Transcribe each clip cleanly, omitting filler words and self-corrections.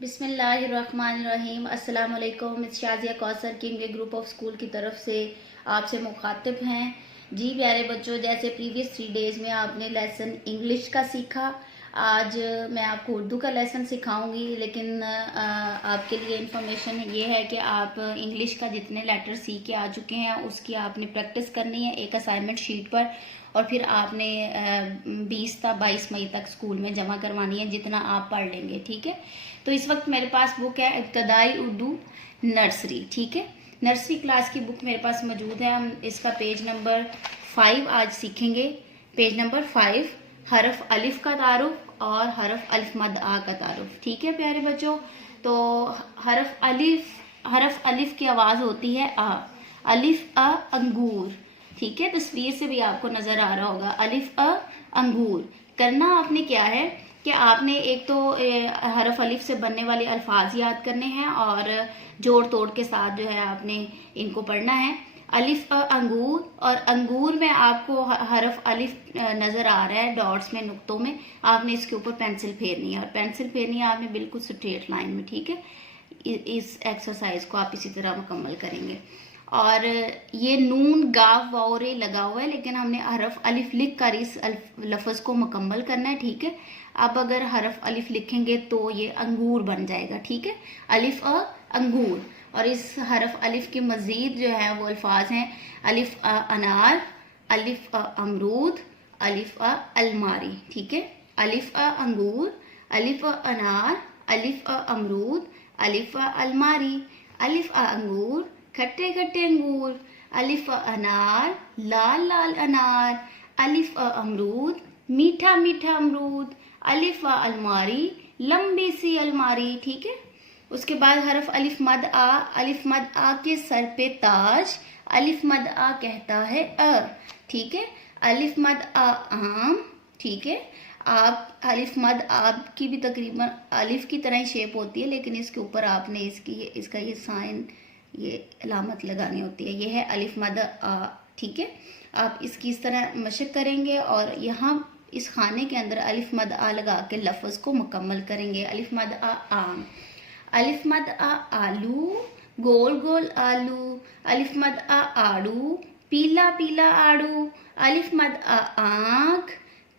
बिस्मिल्लाहिर्रहमानिर्रहीम। अस्सलाम वालेकुम। Miss Shazia Kausar king group of school की तरफ से आपसे मुखातिब हैं। जी प्यारे बच्चों, जैसे प्रीवियस 3 डेज में आपने लेसन इंग्लिश का सीखा, आज मैं आपको उर्दू का लेसन सिखाऊंगी। लेकिन आपके लिए इंफॉर्मेशन ये है कि आप इंग्लिश का जितने लेटर सीख के आ चुके हैं उसकी आपने प्रैक्टिस करनी है एक असाइनमेंट शीट पर, और फिर आपने 20 या 22 मई तक स्कूल में जमा करवानी है जितना आप पढ़ लेंगे। ठीक है, तो इस वक्त मेरे पास बुक है इब्तदाई उर्दू नर्सरी। ठीक है, नर्सरी क्लास की बुक मेरे पास मौजूद है। हम इसका पेज नंबर 5 आज सीखेंगे। पेज नंबर 5, हरफ अलिफ का तारुफ और हरफ अलिफ मद आ का तारुफ। ठीक है प्यारे बच्चों, तो हरफ अलिफ की आवाज होती है आ। अलिफ अ अंगूर। ठीक है, तस्वीर से भी आपको नजर आ रहा होगा अलिफ अ अंगूर। करना आपने क्या है कि आपने एक तो हरफ अलिफ से बनने वाले अल्फाज याद करने हैं और जोड़ तोड़ के साथ जो है आपने इनको पढ़ना है। अलिफ अ अंगूर, और अंगूर में आपको हरफ अलिफ नजर आ रहा है डॉट्स में, नुक्तों में। आपने इसके ऊपर पेंसिल फेरनी है, और पेंसिल फेरनी है आपने बिल्कुल स्ट्रेट लाइन में। ठीक है, इस एक्सरसाइज को आप इसी तरह मुकम्मल करेंगे। और ये नून गाफ वाओरे लगा हुआ है, लेकिन हमने हरफ अलिफ लिख कर इस लफ्ज को मुकम्मल करना है। ठीक है, अब अगर हरफ अलिफ लिखेंगे तो ये अंगूर बन जाएगा। ठीक है, अलिफ अ अंगूर। और इस हरफ अलिफ के मजीद जो है वो अल्फाज हैं अलिफ अ अनार, अलिफ अ अमरूद, अलिफ अ अलमारी। ठीक है, अलिफ अ अंगूर, अलिफ अ अनार, अलिफ अ अमरूद, अलिफ अ अलमारी। अलिफ अ अंगूर खट्टे खट्टे अंगूर, अलिफ अ अनार लाल लाल अनार, अलिफ अ अमरूद मीठा मीठा अमरूद, अलिफ अ अलमारी लंबी सी अलमारी। ठीक है, उसके बाद हरफ अलिफ मद आ। अलिफ मद आ के सर पे ताज, अलिफ मद आ कहता है अ। ठीक है, अलिफ मद आ आम। ठीक है, आप अलिफ मद आप की भी तकरीबन अलिफ की तरह ही शेप होती है, लेकिन इसके ऊपर आपने इसका ये साइन, ये अलामत लगानी होती है। ये है अलिफ मद आ। ठीक है, आप इसकी इस तरह मशक करेंगे और यहाँ इस खाने के अंदर अलिफ मद आ लगा के लफ्ज को मुकम्मल करेंगे। अलिफ मद आ आम, अलिफ मद आ आलू गोल गोल आलू, अलिफ मद आ आड़ू पीला पीला आड़ू, अलिफ मद आ आँख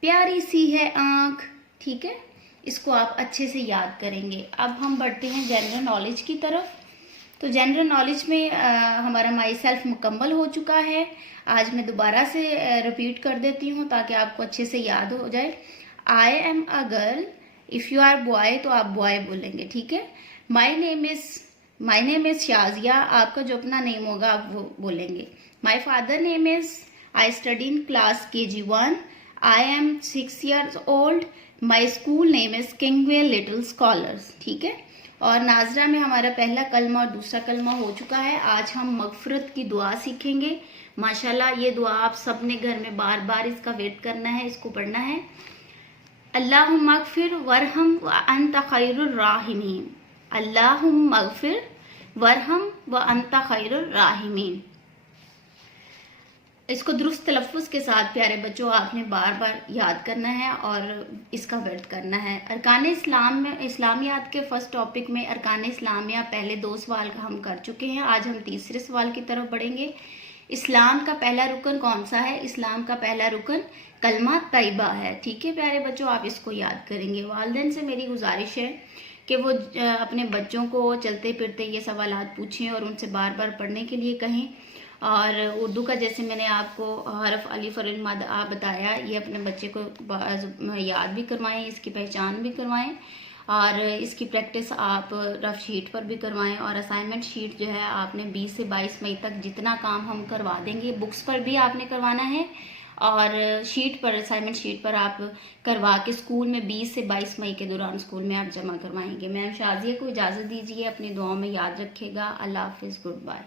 प्यारी सी है आँख। ठीक है, इसको आप अच्छे से याद करेंगे। अब हम बढ़ते हैं जनरल नॉलेज की तरफ। तो जनरल नॉलेज में हमारा माई सेल्फ मुकम्मल हो चुका है। आज मैं दोबारा से रिपीट कर देती हूँ ताकि आपको अच्छे से याद हो जाए। I am a girl, if you are boy तो आप बॉय बोलेंगे। ठीक है, माई नेम इज शाजिया, आपका जो अपना नेम होगा आप वो बोलेंगे। My father name is, I study in class KG1, I am 6 years old, my school name is Kingwell little scholars. ठीक है, और नाजरा में हमारा पहला कलमा और दूसरा कलमा हो चुका है। आज हम मगफरत की दुआ सीखेंगे। माशाल्लाह ये दुआ आप सब ने घर में बार बार इसका वेट करना है, इसको पढ़ना है। अल्लाहुम्मा मगफिर वरहम व अंता खैरुर राहिमीन, अल्लाहुम्मा मगफिर वरहम व अंता खैरुर राहिमीन। इसको दुरुस्त तलफ़ुज़ के साथ प्यारे बच्चों आपने बार बार याद करना है और इसका वर्द करना है। अरकान इस्लाम में, इस्लामियात के फर्स्ट टॉपिक में अरकान इस्लामिया पहले 2 सवाल का हम कर चुके हैं। आज हम तीसरे सवाल की तरफ बढ़ेंगे। इस्लाम का पहला रुकन कौन सा है? इस्लाम का पहला रुकन कलमा तैयबा है। ठीक है प्यारे बच्चों, आप इसको याद करेंगे। वालिदैन से मेरी गुजारिश है कि वो अपने बच्चों को चलते फिरते ये सवालात पूछें और उनसे बार बार पढ़ने के लिए कहें। और उर्दू का जैसे मैंने आपको हरफ अलिफ और मद आ बताया, ये अपने बच्चे को याद भी करवाएं, इसकी पहचान भी करवाएं और इसकी प्रैक्टिस आप रफ शीट पर भी करवाएं। और असाइनमेंट शीट जो है आपने 20 से 22 मई तक जितना काम हम करवा देंगे, बुक्स पर भी आपने करवाना है और शीट पर, असाइनमेंट शीट पर आप करवा के स्कूल में 20 से 22 मई के दौरान स्कूल में आप जमा करवाएंगे। मैम शाजिया को इजाज़त दीजिए, अपनी दुआओं में याद रखिएगा। अल्लाह हाफिज़, गुड बाय।